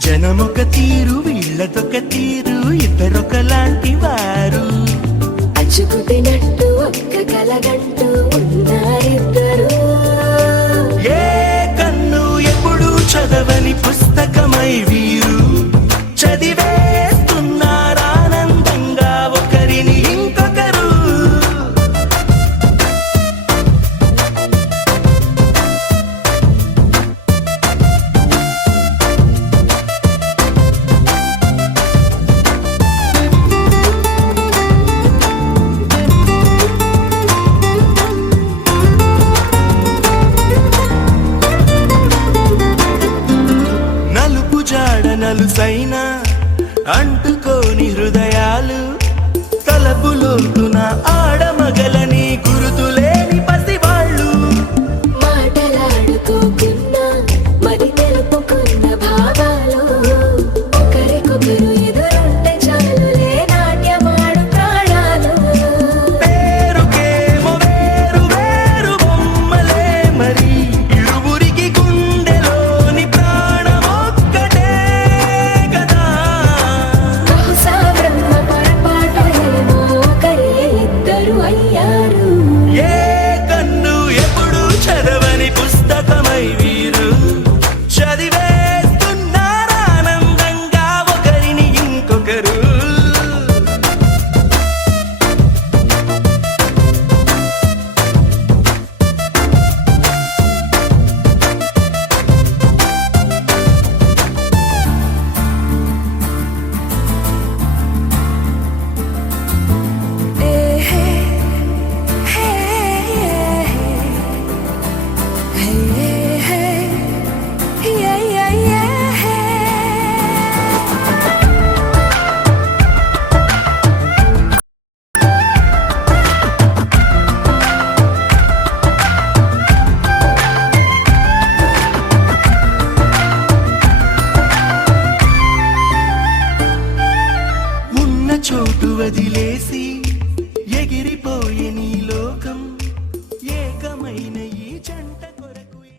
జనమొక తీరు వీళ్ళదొక తీరు ఇద్దరొకలాంటి వారు అచ్చుకుతినట్టు ఒక్క కలగంటూ ఉన్నారిద్దరు ఏ కన్ను ఎప్పుడు చదవని పుస్తకమై వీరు చదివేస్తున్నారానందంగా ఒకరిని ఇంకొకరు నలుసైన అంటుకోని హృదయాలు తలపులోతున ఆడమగలని గురుతులేని పసివాళ్ళు మాటలాడుకోకున్నా మరి తెలుపుకున్న భావాలు ఒకరికొకరు ఎదురుంటే చాలులే నాట్యమాడు ప్రాణాలు పేరుకేమో వేరు వేరు బొమ్మలే మరి ఇరువురికి గుండెలోని ప్రాణమొక్కటే కదా బహుశా బ్రహ్మ పొరపాటు ఏమో ఒకరే ఇద్దరు అయ్యారు ఏ కన్ను ఎప్పుడు చదవని పుస్తకమై వీరు చదివేస్తున్నారానందంగా ఒకరిని ఇంకొకరు ఉన్న చోటు వదిలేసి ఎగిరిపోయే నీ లోకం ఏకమైన ఈ జంట